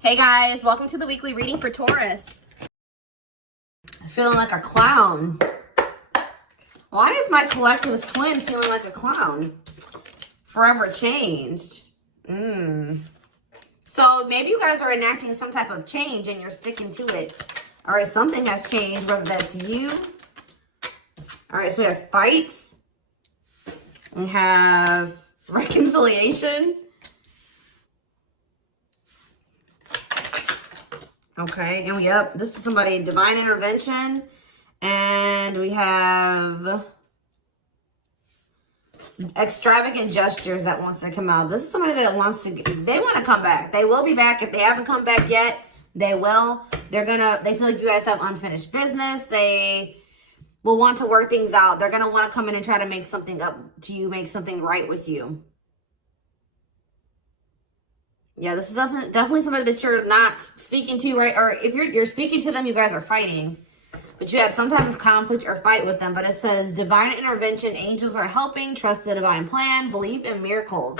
Hey guys, welcome to the weekly reading for Taurus. I'm feeling like a clown. Why is my collective's twin feeling like a clown? Forever changed. So maybe you guys are enacting some type of change and you're sticking to it. All right, something has changed, whether that's you. All right, so we have fights. We have reconciliation. Okay, and this is somebody, divine intervention. And we have extravagant gestures that wants to come out. This is somebody that wants to, they want to come back. They will be back. If they haven't come back yet, they will. They feel like you guys have unfinished business. They will want to work things out. They're going to want to come in and try to make something up to you, make something right with you. Yeah, this is definitely somebody that you're not speaking to, right? Or if you're speaking to them, you guys are fighting. But you had some type of conflict or fight with them. But it says, divine intervention, angels are helping, trust the divine plan, believe in miracles.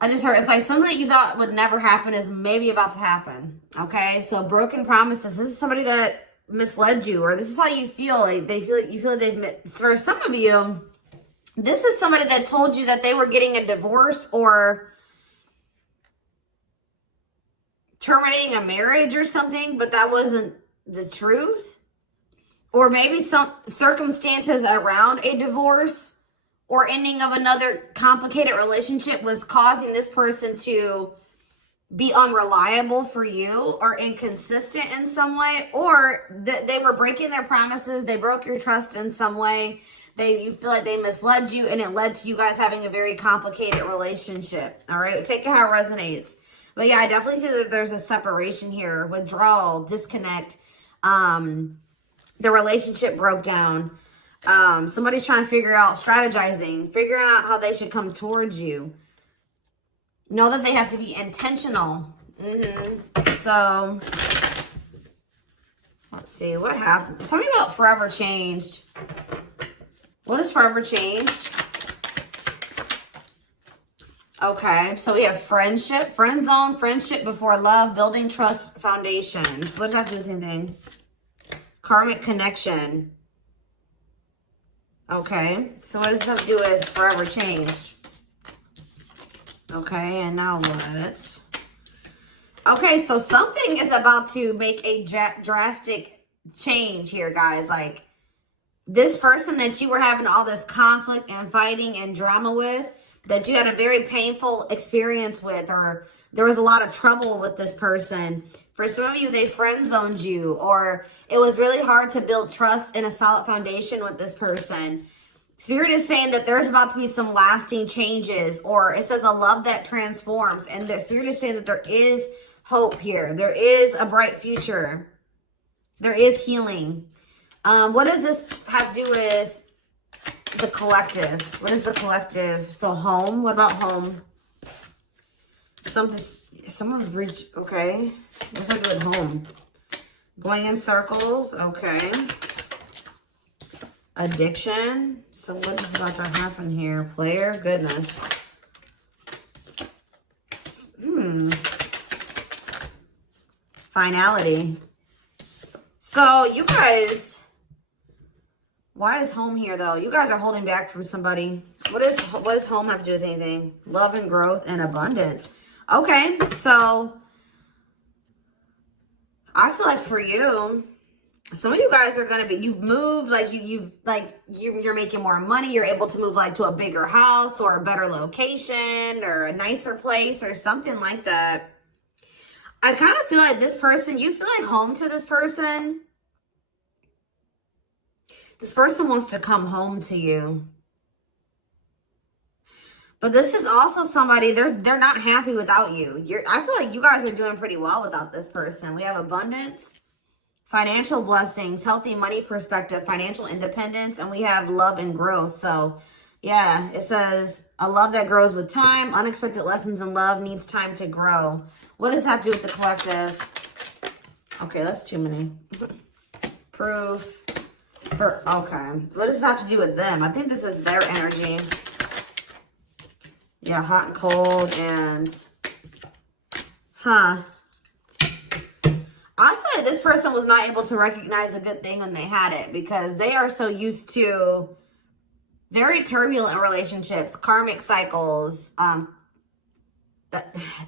I just heard, it's like something that you thought would never happen is maybe about to happen. Okay, so broken promises. This is somebody that misled you, or this is how you feel. Like you feel like they've, for some of you, this is somebody that told you that they were getting a divorce or terminating a marriage or something, but that wasn't the truth. Or maybe some circumstances around a divorce or ending of another complicated relationship was causing this person to be unreliable for you or inconsistent in some way, or they were breaking their promises. They broke your trust in some way. You feel like they misled you, and it led to you guys having a very complicated relationship. All right, take it how it resonates. But yeah, I definitely see that there's a separation here, withdrawal, disconnect. The relationship broke down. Somebody's trying to figure out, strategizing, figuring out how they should come towards you. Know that they have to be intentional. So, let's see, what happened? Tell me about forever changed. What is forever changed? Okay, so we have friendship, friend zone, friendship before love, building trust foundation. What does that have to do with anything? Karmic connection. Okay, so what does this have to do with forever changed? Okay, and now what? Okay, so something is about to make a drastic change here, guys. Like, this person that you were having all this conflict and fighting and drama with, that you had a very painful experience with, or there was a lot of trouble with this person. For some of you, they friend zoned you, or it was really hard to build trust and a solid foundation with this person. Spirit is saying that there's about to be some lasting changes, or it says a love that transforms. And the Spirit is saying that there is hope here. There is a bright future. There is healing. What does this have to do with the collective? What is the collective? So home. What about home? Someone's reached. Okay. What's that do with home? Going in circles. Okay. Addiction. So what is about to happen here? Player. Goodness. Finality. So you guys, why is home here though? You guys are holding back from somebody. What does home have to do with anything? Love and growth and abundance. Okay, so I feel like for you, some of you guys are gonna be, you've moved, like you're making more money. You're able to move like to a bigger house or a better location or a nicer place or something like that. I kind of feel like this person, you feel like home to this person. This person wants to come home to you. But this is also somebody, they're not happy without you. I feel like you guys are doing pretty well without this person. We have abundance, financial blessings, healthy money perspective, financial independence, and we have love and growth. So yeah, it says a love that grows with time. Unexpected lessons in love needs time to grow. What does that have to do with the collective? Okay, that's too many. Proof. Okay. What does this have to do with them? I think this is their energy. Yeah, hot and cold and Huh. I feel like this person was not able to recognize a good thing when they had it because they are so used to very turbulent relationships, karmic cycles,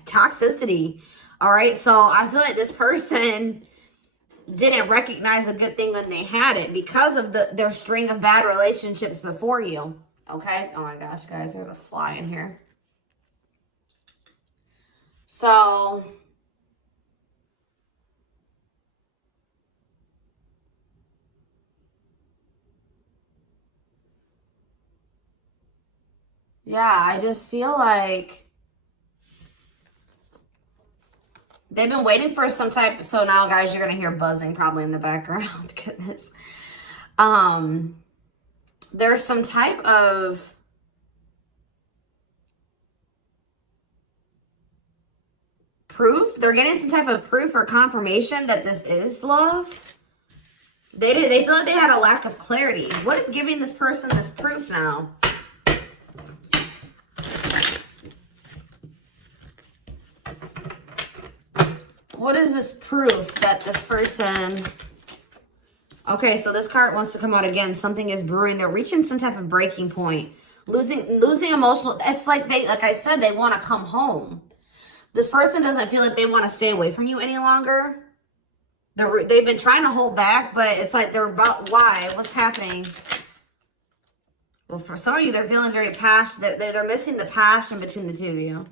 toxicity. All right. So I feel like this person didn't recognize a good thing when they had it because of their string of bad relationships before you. Okay. Oh my gosh, guys, there's a fly in here. So yeah, I just feel like they've been waiting for some type. So now, guys, you're gonna hear buzzing probably in the background. Goodness. There's some type of proof. They're getting some type of proof or confirmation that this is love. They feel like they had a lack of clarity. What is giving this person this proof now? What is this proof that this person... Okay, so this card wants to come out again. Something is brewing. They're reaching some type of breaking point. Losing emotional... It's like I said, they want to come home. This person doesn't feel like they want to stay away from you any longer. They've been trying to hold back, but it's like they're about... Why? What's happening? Well, for some of you, they're feeling very passionate. They're missing the passion between the two of you.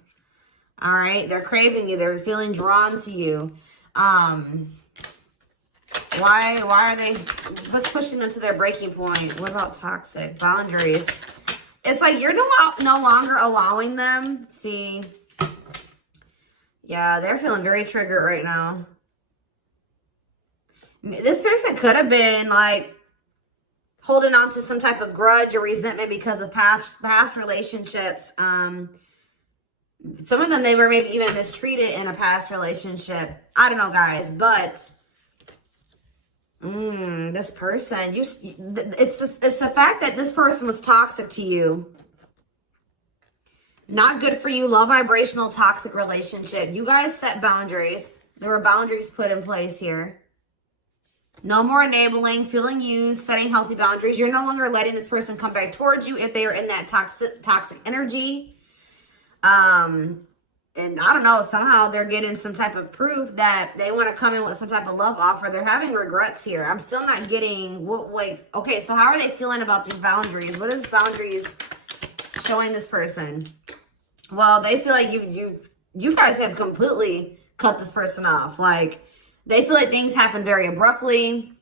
All right? They're craving you. They're feeling drawn to you. Why are they... What's pushing them to their breaking point? What about toxic? Boundaries. It's like you're no longer allowing them. See? Yeah, they're feeling very triggered right now. This person could have been like holding on to some type of grudge or resentment because of past relationships. Some of them, they were maybe even mistreated in a past relationship. I don't know, guys, but this person, it's the fact that this person was toxic to you. Not good for you. Low vibrational toxic relationship. You guys set boundaries. There were boundaries put in place here. No more enabling, feeling used, setting healthy boundaries. You're no longer letting this person come back towards you if they are in that toxic energy. And I don't know, somehow they're getting some type of proof that they want to come in with some type of love offer. They're having regrets here. I'm still not getting what, like, okay, so how are they feeling about these boundaries? What is boundaries showing this person? Well, they feel like you guys have completely cut this person off. Like, they feel like things happen very abruptly.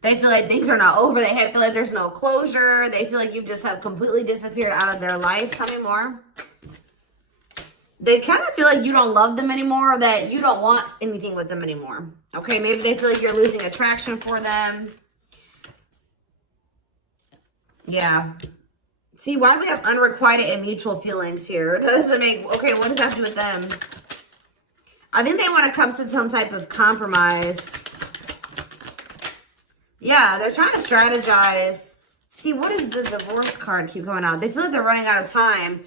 They feel like things are not over. They feel like there's no closure. They feel like you just have completely disappeared out of their life. Tell me more. They kind of feel like you don't love them anymore, or that you don't want anything with them anymore. Okay, maybe they feel like you're losing attraction for them. Yeah. See, why do we have unrequited and mutual feelings here? That doesn't make... Okay, what does that have to do with them? I think they want to come to some type of compromise. Yeah, they're trying to strategize. See, what does the divorce card keep coming out? They feel like they're running out of time.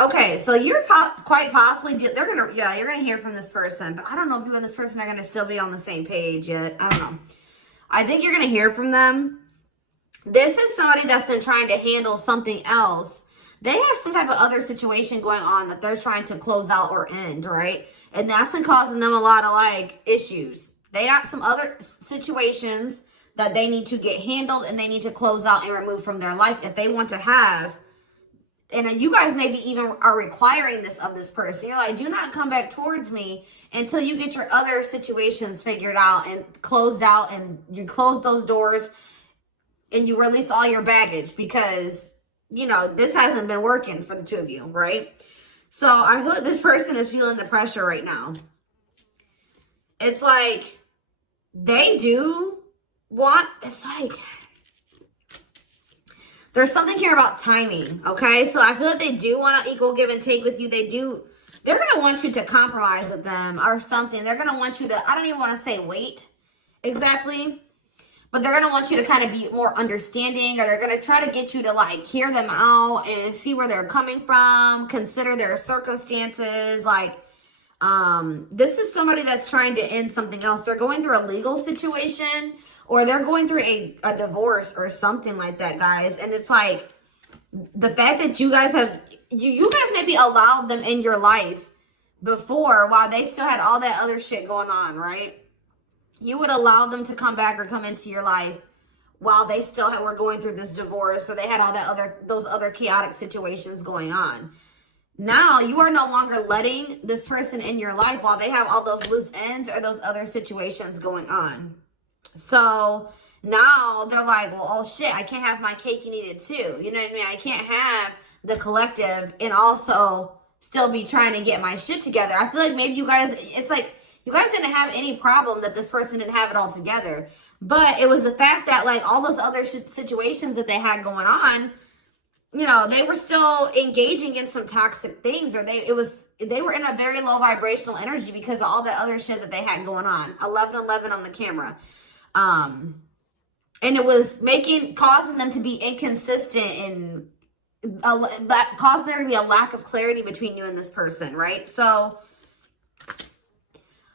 Okay, so you're quite possibly... you're going to hear from this person. But I don't know if you and this person are going to still be on the same page yet. I don't know. I think you're going to hear from them. This is somebody that's been trying to handle something else. They have some type of other situation going on that they're trying to close out or end, right? And that's been causing them a lot of, like, issues. They got some other situations that they need to get handled and they need to close out and remove from their life if they want to have. And you guys maybe even are requiring this of this person. You're like, do not come back towards me until you get your other situations figured out and closed out, and you close those doors and you release all your baggage, because, you know, this hasn't been working for the two of you, right? So I feel like this person is feeling the pressure right now. It's like they do want, it's like, there's something here about timing, okay? So I feel like they do want an equal give and take with you. They're going to want you to compromise with them or something. They're going to want you to, I don't even want to say wait exactly, but they're going to want you to kind of be more understanding, or they're going to try to get you to, like, hear them out and see where they're coming from, consider their circumstances. Like, This is somebody that's trying to end something else. They're going through a legal situation, or they're going through a divorce or something like that, guys. And it's like, the fact that you guys have, you guys maybe allowed them in your life before while they still had all that other shit going on, right? You would allow them to come back or come into your life while they still were going through this divorce, so they had all that those other chaotic situations going on. Now you are no longer letting this person in your life while they have all those loose ends or those other situations going on. So now they're like, well, oh shit, I can't have my cake and eat it too. You know what I mean? I can't have the collective and also still be trying to get my shit together. I feel like maybe you guys, it's like, you guys didn't have any problem that this person didn't have it all together. But it was the fact that, like, all those other situations that they had going on, you know, they were still engaging in some toxic things, or they were in a very low vibrational energy because of all that other shit that they had going on. 1111 on the camera. And it was causing them to be inconsistent and causing there to be a lack of clarity between you and this person, right? So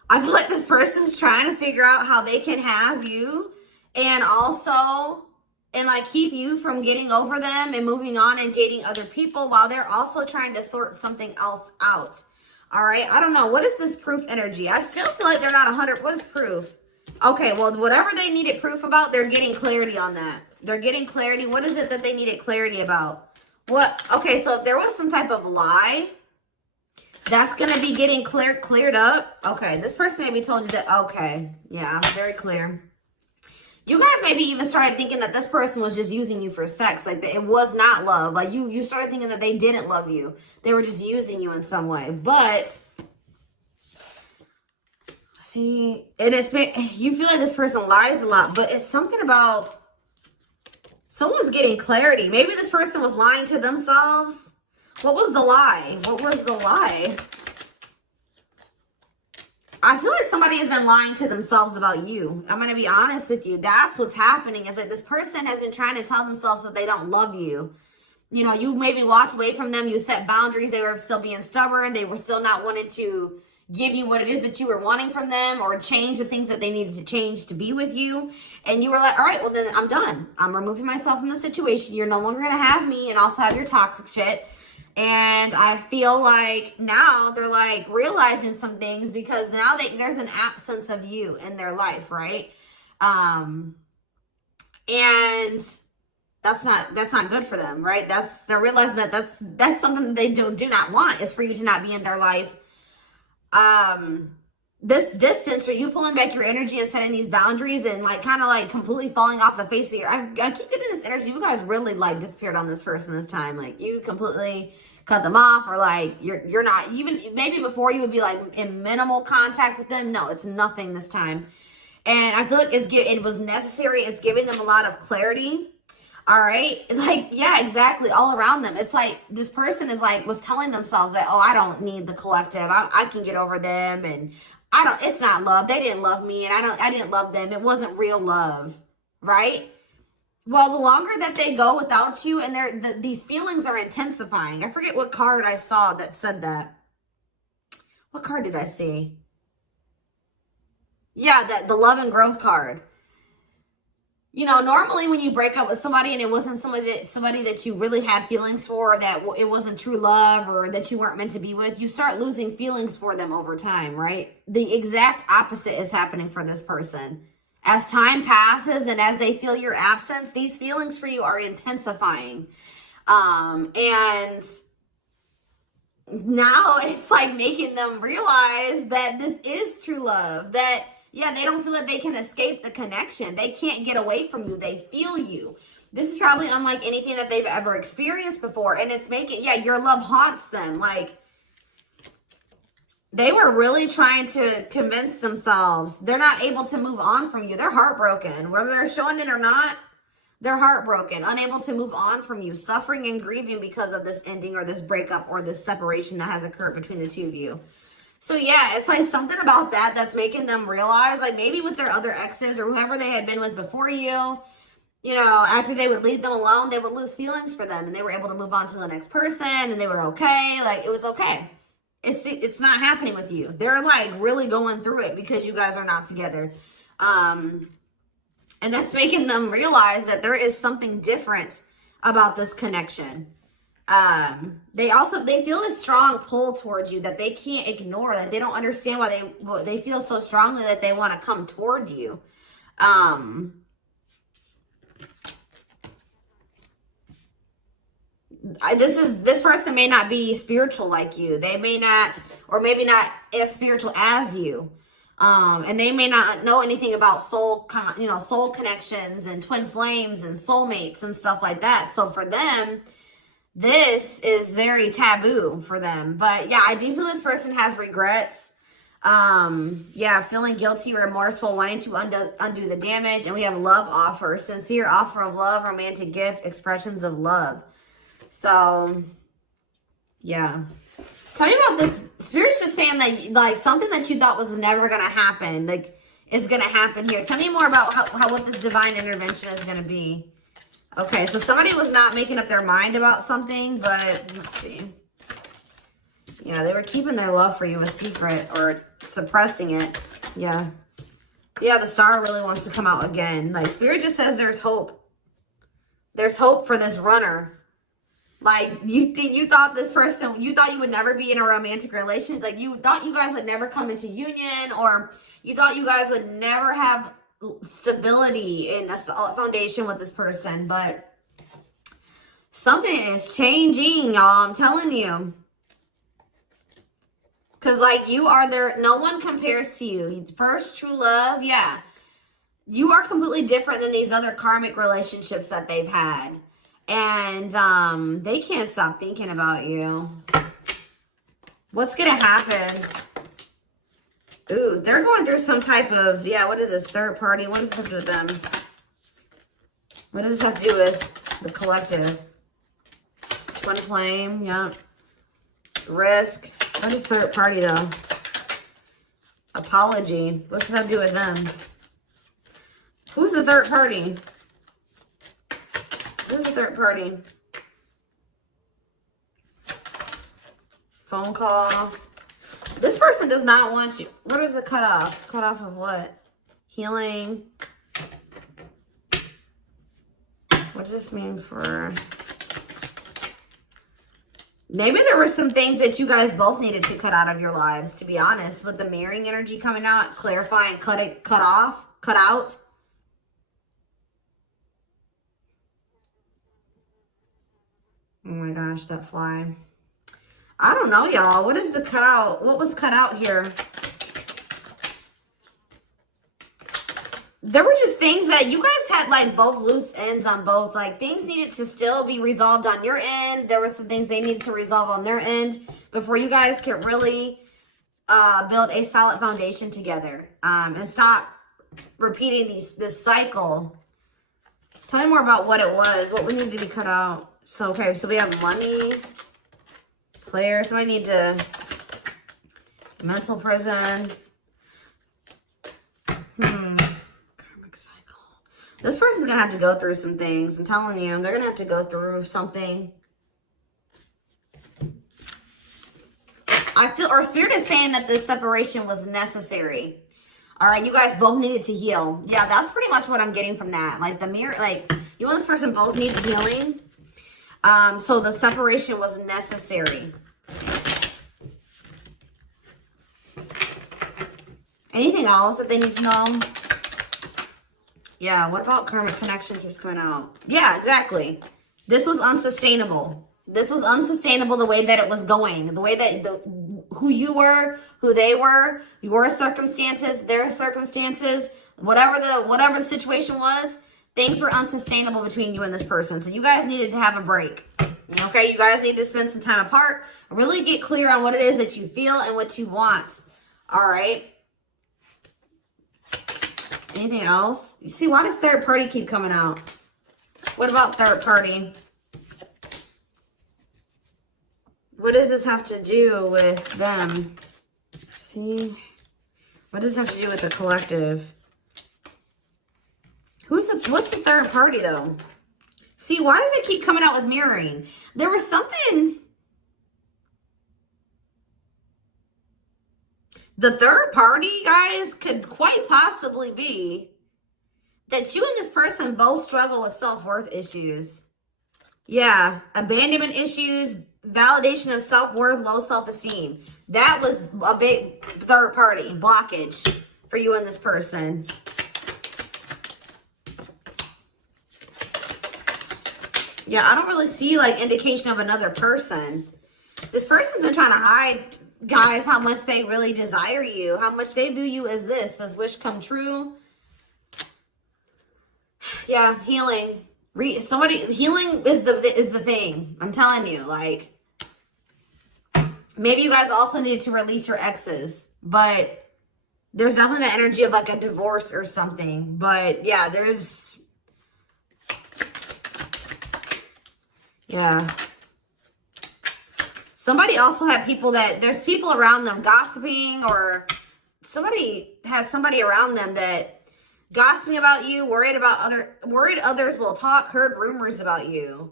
I feel like this person's trying to figure out how they can have you and also, and like keep you from getting over them and moving on and dating other people while they're also trying to sort something else out. All right. I don't know. What is this proof energy? I still feel like they're not 100. What is proof? Okay. Well, whatever they needed proof about, they're getting clarity on that. They're getting clarity. What is it that they needed clarity about? What? Okay. So if there was some type of lie, that's going to be getting cleared up. Okay. This person maybe told you that. Okay. Yeah. Very clear. You guys maybe even started thinking that this person was just using you for sex. Like, it was not love. Like, you started thinking that they didn't love you. They were just using you in some way. But, see, you feel like this person lies a lot. But it's something about someone's getting clarity. Maybe this person was lying to themselves. What was the lie? What was the lie? I feel like somebody has been lying to themselves about you. I'm going to be honest with you. That's what's happening. Is that this person has been trying to tell themselves that they don't love you. You know, you maybe walked away from them. You set boundaries. They were still being stubborn. They were still not wanting to give you what it is that you were wanting from them, or change the things that they needed to change to be with you. And you were like, all right, well then I'm done. I'm removing myself from the situation. You're no longer going to have me and also have your toxic shit. And I feel like now they're like realizing some things because now there's an absence of you in their life, right? And that's not good for them, right? They're realizing that that's something that they do not want, is for you to not be in their life. This distance, or you pulling back your energy and setting these boundaries and like kind of like completely falling off the face of the earth. I keep getting this energy. You guys really like disappeared on this person this time. Like, you completely cut them off, or like you're not even, maybe before you would be like in minimal contact with them. No, it's nothing this time. And I feel like it was necessary. It's giving them a lot of clarity. All right. Like, yeah, exactly. All around them. It's like this person was telling themselves that, oh, I don't need the collective. I can get over them. And it's not love. They didn't love me, and I didn't love them. It wasn't real love. Right. Well, the longer that they go without you, and these feelings are intensifying. I forget what card I saw that said that. What card did I see? Yeah, the love and growth card. You know, normally when you break up with somebody and it wasn't somebody that you really had feelings for, or that it wasn't true love, or that you weren't meant to be with, you start losing feelings for them over time, right? The exact opposite is happening for this person. As time passes and as they feel your absence, these feelings for you are intensifying. And now it's like making them realize that this is true love. That, yeah, they don't feel like they can escape the connection. They can't get away from you. They feel you. This is probably unlike anything that they've ever experienced before. And it's making, yeah, your love haunts them. Like, they were really trying to convince themselves they're not able to move on from you. They're heartbroken. Whether they're showing it or not, they're heartbroken, unable to move on from you, suffering and grieving because of this ending or this breakup or this separation that has occurred between the two of you. So yeah, it's like something about that's making them realize, like maybe with their other exes or whoever they had been with before you, you know, after they would leave them alone, they would lose feelings for them, and they were able to move on to the next person, and they were okay. Like, it was okay. It's not happening with you. They're like really going through it because you guys are not together. And that's making them realize that there is something different about this connection. They feel this strong pull towards you that they can't ignore, that they don't understand why they feel so strongly that they want to come toward you. This person may not be spiritual like you. They may not, or maybe not as spiritual as you. And they may not know anything about soul connections and twin flames and soulmates and stuff like that. So for them, this is very taboo for them. But yeah, I do feel this person has regrets. Yeah, feeling guilty, remorseful, wanting to undo the damage. And we have love offer, sincere offer of love, romantic gift, expressions of love. So yeah. Tell me about this. Spirit's just saying that, like, something that you thought was never going to happen, like, is going to happen here. Tell me more about what this divine intervention is going to be. Okay, so somebody was not making up their mind about something, but let's see. Yeah, they were keeping their love for you a secret or suppressing it. Yeah. Yeah, the star really wants to come out again. Like, Spirit just says there's hope. There's hope for this runner. Like, you thought this person, you thought you would never be in a romantic relationship. Like, you thought you guys would never come into union, or you thought you guys would never have stability in a solid foundation with this person. But something is changing, y'all. I'm telling you. Because, like, you are there. No one compares to you. First true love, yeah. You are completely different than these other karmic relationships that they've had. And they can't stop thinking about you. What's going to happen? Ooh, they're going through some type of, yeah, what is this? Third party? What does this have to do with them? What does this have to do with the collective? Twin flame, yeah. Risk. What is third party, though? Apology. What's this have to do with them? Who's the third party? Who's the third party? Phone call. This person does not want you. What is it cut off? Cut off of what? Healing. What does this mean for... Maybe there were some things that you guys both needed to cut out of your lives, to be honest. With the mirroring energy coming out, clarifying, cut out. Oh my gosh, that fly. I don't know, y'all. What is the cutout? What was cut out here? There were just things that you guys had, like, both loose ends on both. Like, things needed to still be resolved on your end. There were some things they needed to resolve on their end before you guys could really build a solid foundation together. And stop repeating this cycle. Tell me more about what it was. What we need to be cut out. So, okay, so we have money, player. So I need to, mental prison. Karmic cycle. This person's going to have to go through some things. I'm telling you, they're going to have to go through something. I feel, or Spirit is saying that this separation was necessary. All right, you guys both needed to heal. Yeah, that's pretty much what I'm getting from that. Like, the mirror, like, you and this person both need healing. So the separation was necessary. Anything else that they need to know? Yeah, what about karmic connections was coming out? Yeah, exactly. This was unsustainable. This was unsustainable the way that it was going. The way that who you were, who they were, your circumstances, their circumstances, whatever the situation was, things were unsustainable between you and this person. So you guys needed to have a break. Okay, you guys need to spend some time apart. Really get clear on what it is that you feel and what you want. All right. Anything else? You see, why does third party keep coming out? What about third party? What does this have to do with them? See? What does this have to do with the collective? What's the third party, though? See, why does it keep coming out with mirroring? There was something... The third party, guys, could quite possibly be that you and this person both struggle with self-worth issues. Yeah, abandonment issues, validation of self-worth, low self-esteem. That was a big third party blockage for you and this person. Yeah, I don't really see like indication of another person. This person's been trying to hide, guys, how much they really desire you, how much they view you as this wish come true. Yeah, healing. Healing is the thing. I'm telling you, like, maybe you guys also need to release your exes, but there's definitely the energy of like a divorce or something. But yeah, yeah. Somebody also had people there's people around them gossiping, or somebody has somebody around them that gossiping about you, worried others will talk, heard rumors about you.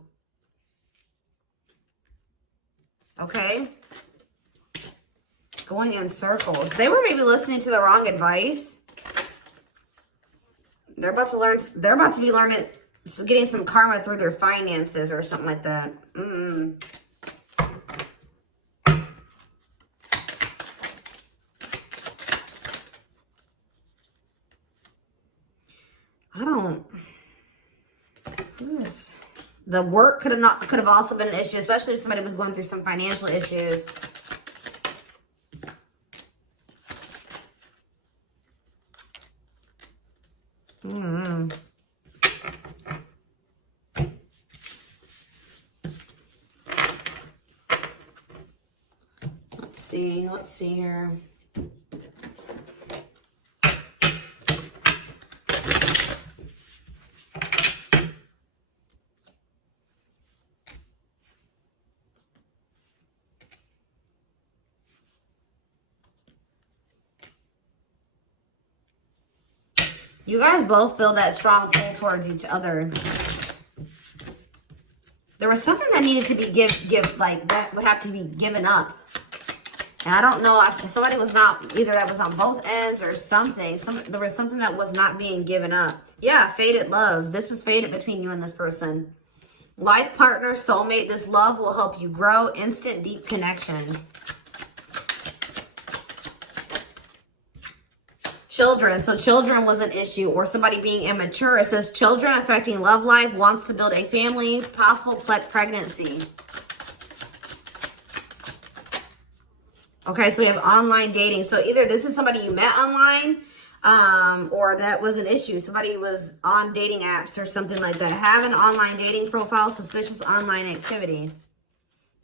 Okay. Going in circles. They were maybe listening to the wrong advice. They're about to be learning, getting some karma through their finances or something like that. The work could have also been an issue, especially if somebody was going through some financial issues. Let's see here. You guys both feel that strong pull towards each other. There was something that needed to be that would have to be given up. And I don't know if somebody was not, either that was on both ends or something. There was something that was not being given up. Yeah, fated love. This was fated between you and this person. Life partner, soulmate. This love will help you grow. Instant, deep connection. Children. So children was an issue, or somebody being immature. It says children affecting love life, wants to build a family, possible pregnancy. Okay, so we have online dating. So either this is somebody you met online, or that was an issue. Somebody was on dating apps or something like that. Have an online dating profile, suspicious online activity.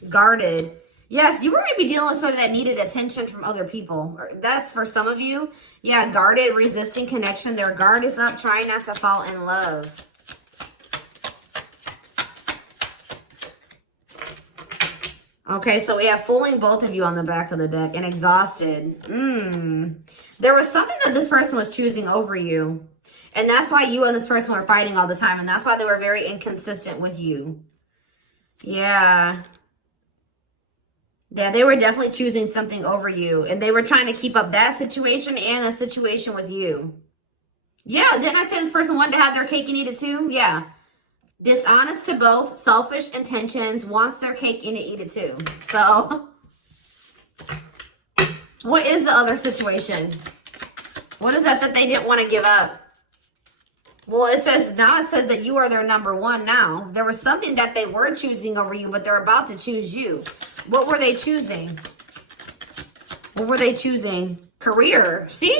Guarded. Yes, you were maybe dealing with somebody that needed attention from other people. That's for some of you. Yeah, guarded, resisting connection. Their guard is up, trying not to fall in love. Okay, so we have fooling both of you on the back of the deck and exhausted. There was something that this person was choosing over you. And that's why you and this person were fighting all the time. And that's why they were very inconsistent with you. Yeah. Yeah, they were definitely choosing something over you. And they were trying to keep up that situation and a situation with you. Yeah, didn't I say this person wanted to have their cake and eat it too? Yeah. Dishonest to both, selfish intentions, wants their cake and to eat it too. So, what is the other situation? What is that they didn't want to give up? Well, it says that you are their number one now. There was something that they were choosing over you, but they're about to choose you. What were they choosing? What were they choosing? Career. See?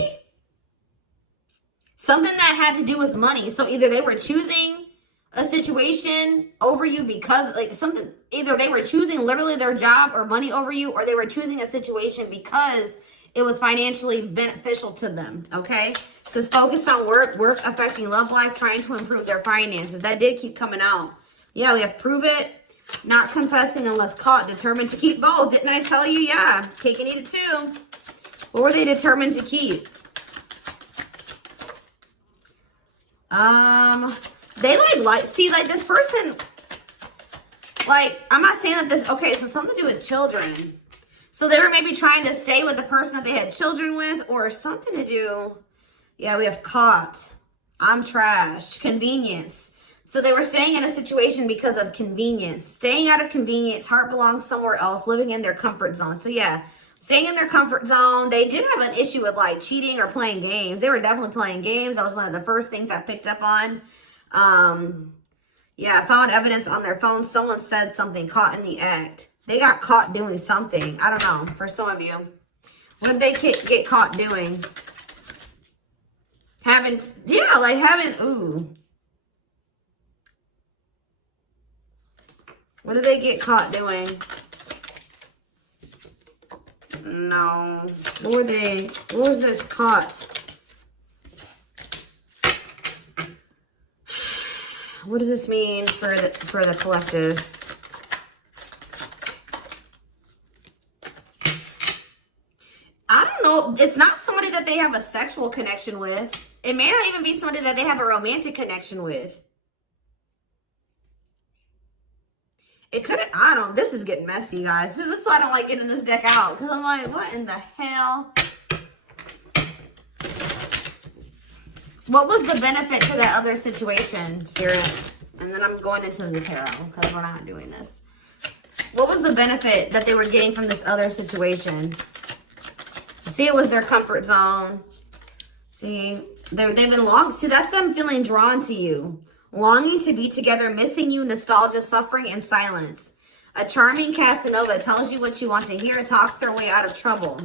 Something that had to do with money. So either they were choosing a situation over you because either they were choosing literally their job or money over you, or they were choosing a situation because it was financially beneficial to them. Okay, so it's focused on work affecting love life, trying to improve their finances. That did keep coming out. Yeah, we have prove it, not confessing unless caught, determined to keep both. Didn't I tell you? Yeah, cake and eat it too. What were they determined to keep? They like this person, I'm not saying that okay, so something to do with children. So they were maybe trying to stay with the person that they had children with, or something to do. Yeah, we have caught. I'm trash. Convenience. So they were staying in a situation because of convenience. Staying out of convenience. Heart belongs somewhere else. Living in their comfort zone. So yeah, staying in their comfort zone. They did have an issue with like cheating or playing games. They were definitely playing games. That was one of the first things I picked up on. Yeah, I found evidence on their phone. Someone said something, caught in the act. They got caught doing something. I don't know. For some of you. What did they get caught doing? Ooh. What did they get caught doing? No. What was this caught? What does this mean for the collective? I don't know. It's not somebody that they have a sexual connection with. It may not even be somebody that they have a romantic connection with. It could have, this is getting messy, guys. That's why I don't like getting this deck out. Because I'm like, what in the hell? What was the benefit to that other situation, Spirit? And then I'm going into the tarot because we're not doing this. What was the benefit that they were getting from this other situation? See, it was their comfort zone. See, they've been long. See, that's them feeling drawn to you. Longing to be together, missing you, nostalgia, suffering, and silence. A charming Casanova tells you what you want to hear, talks their way out of trouble.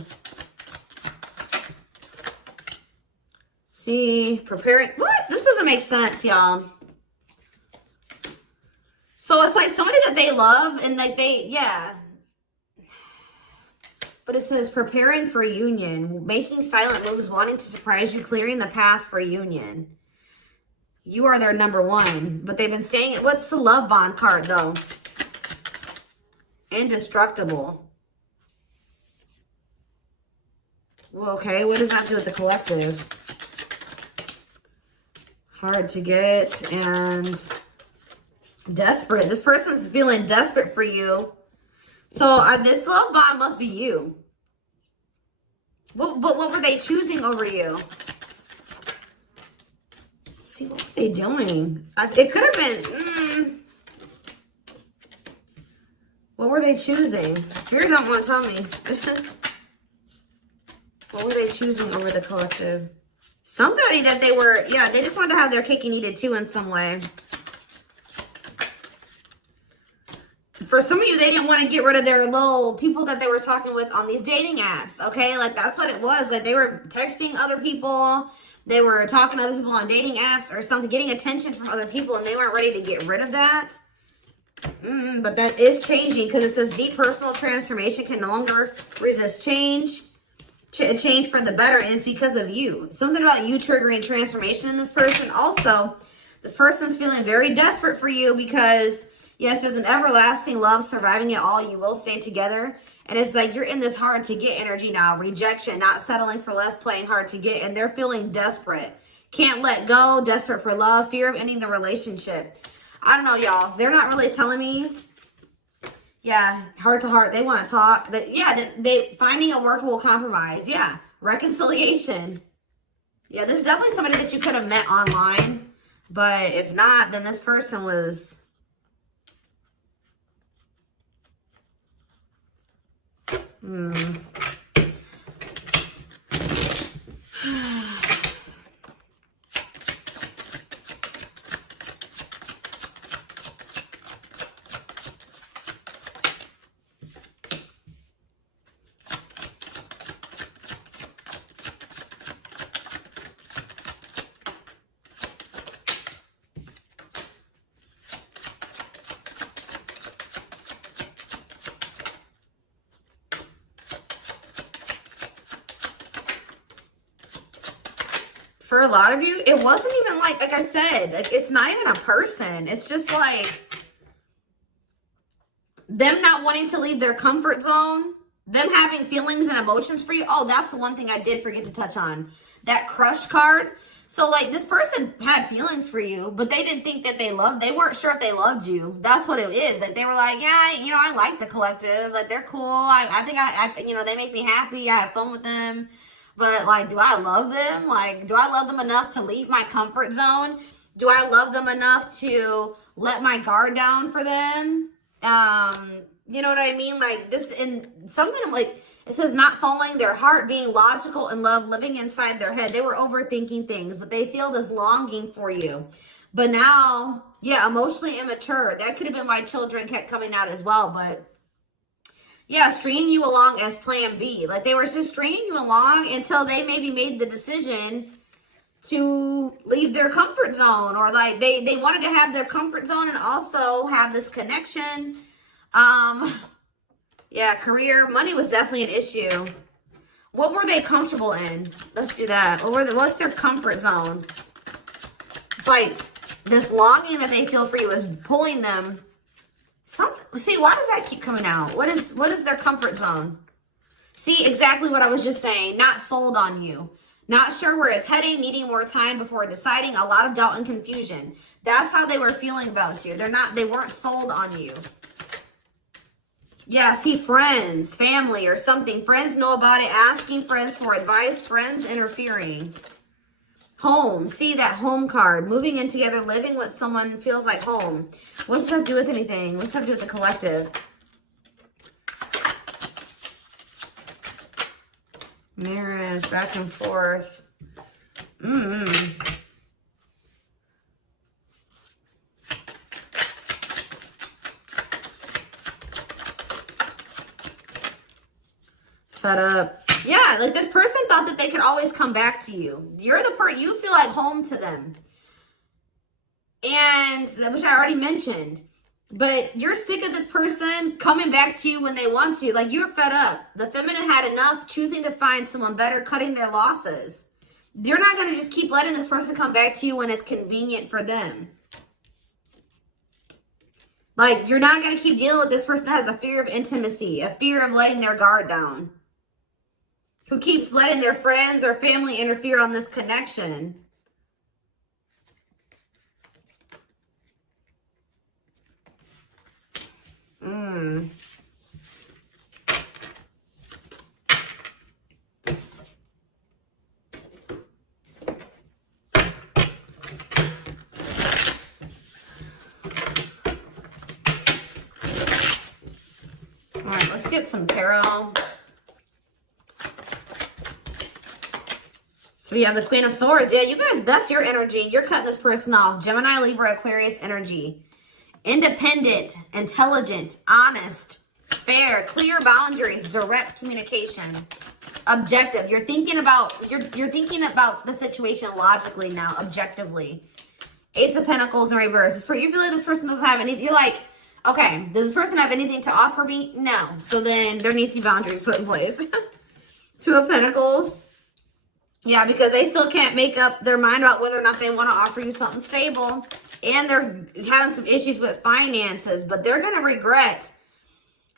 See, preparing. What? This doesn't make sense, y'all. So it's like somebody that they love and like yeah. But it says preparing for union, making silent moves, wanting to surprise you, clearing the path for union. You are their number one, but they've been staying. What's the love bond card though? Indestructible. Well, okay, what does that have to do with the collective? Hard to get and desperate. This person's feeling desperate for you. So this love bond must be you. But what were they choosing over you? Let's see, what were they doing? It could have been... What were they choosing? Spirit don't want to tell me. What were they choosing over the collective? Somebody that they were... Yeah, they just wanted to have their cake and eat it too in some way. For some of you, they didn't want to get rid of their little people that they were talking with on these dating apps, okay? Like, that's what it was. Like, they were texting other people. They were talking to other people on dating apps or something, getting attention from other people, and they weren't ready to get rid of that. But that is changing because it says deep personal transformation can no longer resist change. Change for the better, and it's because of you. Something about you triggering transformation in this person. Also, this person's feeling very desperate for you because... Yes, it's an everlasting love, surviving it all. You will stay together. And it's like you're in this hard to get energy now. Rejection, not settling for less, playing hard to get. And they're feeling desperate. Can't let go, desperate for love, fear of ending the relationship. I don't know, y'all. They're not really telling me. Yeah, heart to heart. They want to talk. But yeah, they finding a workable compromise. Yeah, reconciliation. Yeah, this is definitely somebody that you could have met online. But if not, then this person was... For a lot of you, it wasn't even like I said, it's not even a person. It's just like them not wanting to leave their comfort zone, them having feelings and emotions for you. Oh, that's the one thing I did forget to touch on. That crush card. So, like, this person had feelings for you, but they didn't think that they weren't sure if they loved you. That's what it is. Like, they were like, yeah, you know, I like the collective. Like, they're cool. I think you know, they make me happy. I have fun with them. But, like, do I love them? Like, do I love them enough to leave my comfort zone? Do I love them enough to let my guard down for them? You know what I mean? Like, this, in something like, it says not following their heart, being logical in love, living inside their head. They were overthinking things, but they feel this longing for you. But now, yeah, emotionally immature. That could have been why children kept coming out as well. But yeah, stringing you along as plan B. Like, they were just stringing you along until they maybe made the decision to leave their comfort zone, or like they wanted to have their comfort zone and also have this connection. Yeah, career, money was definitely an issue. What were they comfortable in? Let's do that. What's their comfort zone? It's like this longing that they feel for you is pulling them. See, why does that keep coming out? What is their comfort zone? See, exactly what I was just saying. Not sold on you. Not sure where it's heading, needing more time before deciding, a lot of doubt and confusion. That's how they were feeling about you. They weren't sold on you. Yeah, see, friends, family, or something. Friends know about it, asking friends for advice, friends interfering. Home, see that home card. Moving in together, living with someone feels like home. What's this have to do with anything? What's this have to do with the collective? Marriage, back and forth. Fed up. Yeah, like this person thought that they could always come back to you. You're the part, you feel like home to them. And, which I already mentioned. But you're sick of this person coming back to you when they want to. Like, you're fed up. The feminine had enough, choosing to find someone better, cutting their losses. You're not going to just keep letting this person come back to you when it's convenient for them. Like, you're not going to keep dealing with this person that has a fear of intimacy, a fear of letting their guard down, who keeps letting their friends or family interfere on this connection. All right, let's get some tarot. So we have the Queen of Swords. Yeah, you guys, that's your energy. You're cutting this person off. Gemini, Libra, Aquarius energy. Independent, intelligent, honest, fair, clear boundaries, direct communication, objective. You're thinking about the situation logically now, objectively. Ace of Pentacles in reverse. You feel like this person doesn't have anything. You're like, okay, does this person have anything to offer me? No. So then there needs to be boundaries put in place. Two of Pentacles. Yeah, because they still can't make up their mind about whether or not they want to offer you something stable. And they're having some issues with finances. But they're going to regret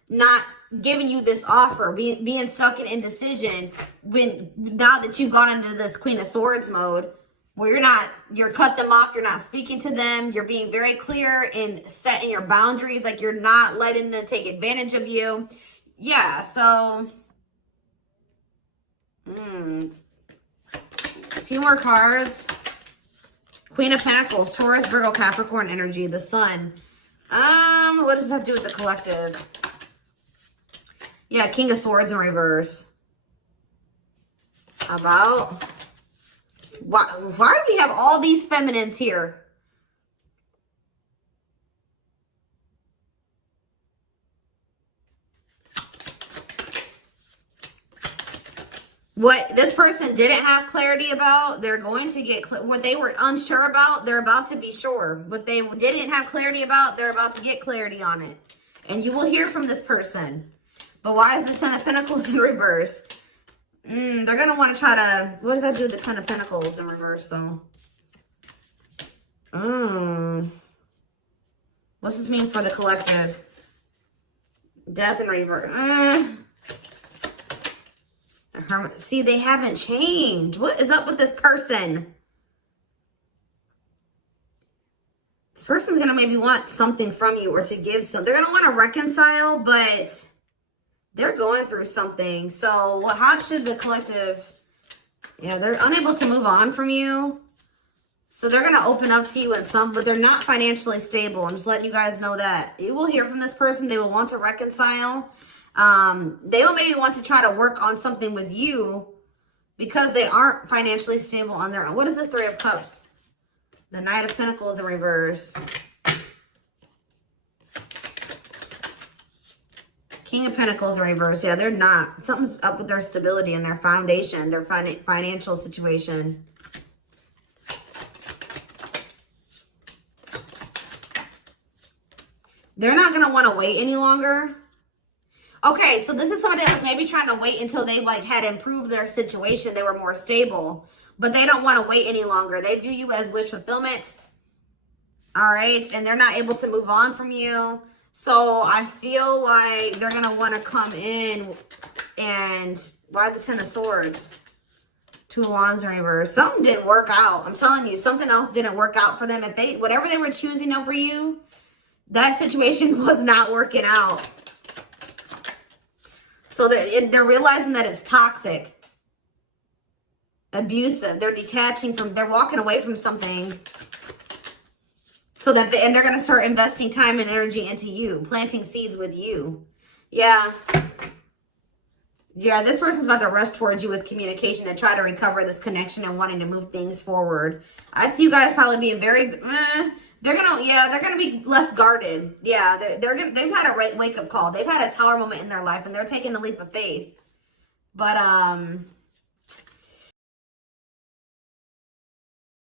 not giving you this offer, being stuck in indecision now that you've gone into this Queen of Swords mode, where you're cut them off, you're not speaking to them, you're being very clear in setting your boundaries, like you're not letting them take advantage of you. Yeah, so a few more cards. Queen of Pentacles, Taurus, Virgo, Capricorn energy, the Sun. What does this have to do with the collective? Yeah, King of Swords in reverse. How about... Why do we have all these feminines here? What this person didn't have clarity about, they're going to get... What they were unsure about, they're about to be sure. What they didn't have clarity about, they're about to get clarity on it. And you will hear from this person. But why is the Ten of Pentacles in reverse? They're going to want to try to... What does that do with the Ten of Pentacles in reverse, though? What's this mean for the collective? Death in reverse. See, they haven't changed. What is up with this person? This person's going to maybe want something from you or to give some. They're going to want to reconcile, but they're going through something. So how should the collective... Yeah, they're unable to move on from you. So they're going to open up to you in some, but they're not financially stable. I'm just letting you guys know that. You will hear from this person. They will want to reconcile. They will maybe want to try to work on something with you because they aren't financially stable on their own. What is the Three of Cups? The Knight of Pentacles in reverse. King of Pentacles in reverse. Yeah, they're not. Something's up with their stability and their foundation, their financial situation. They're not going to want to wait any longer. Okay, so this is somebody that was maybe trying to wait until they like had improved their situation. They were more stable, but they don't want to wait any longer. They view you as wish fulfillment. All right, and they're not able to move on from you. So I feel like they're going to want to come in and... Why the Ten of Swords? Two of Wands in reverse. Something didn't work out. I'm telling you, something else didn't work out for them. If they, whatever they were choosing over you, that situation was not working out. So they're realizing that it's toxic, abusive. They're detaching from, they're walking away from something. So that, and they're going to start investing time and energy into you, planting seeds with you. Yeah. Yeah, this person's about to rush towards you with communication and try to recover this connection and wanting to move things forward. I see you guys probably being very, they're gonna be less guarded. Yeah, they've had a wake-up call. They've had a tower moment in their life and they're taking a leap of faith. But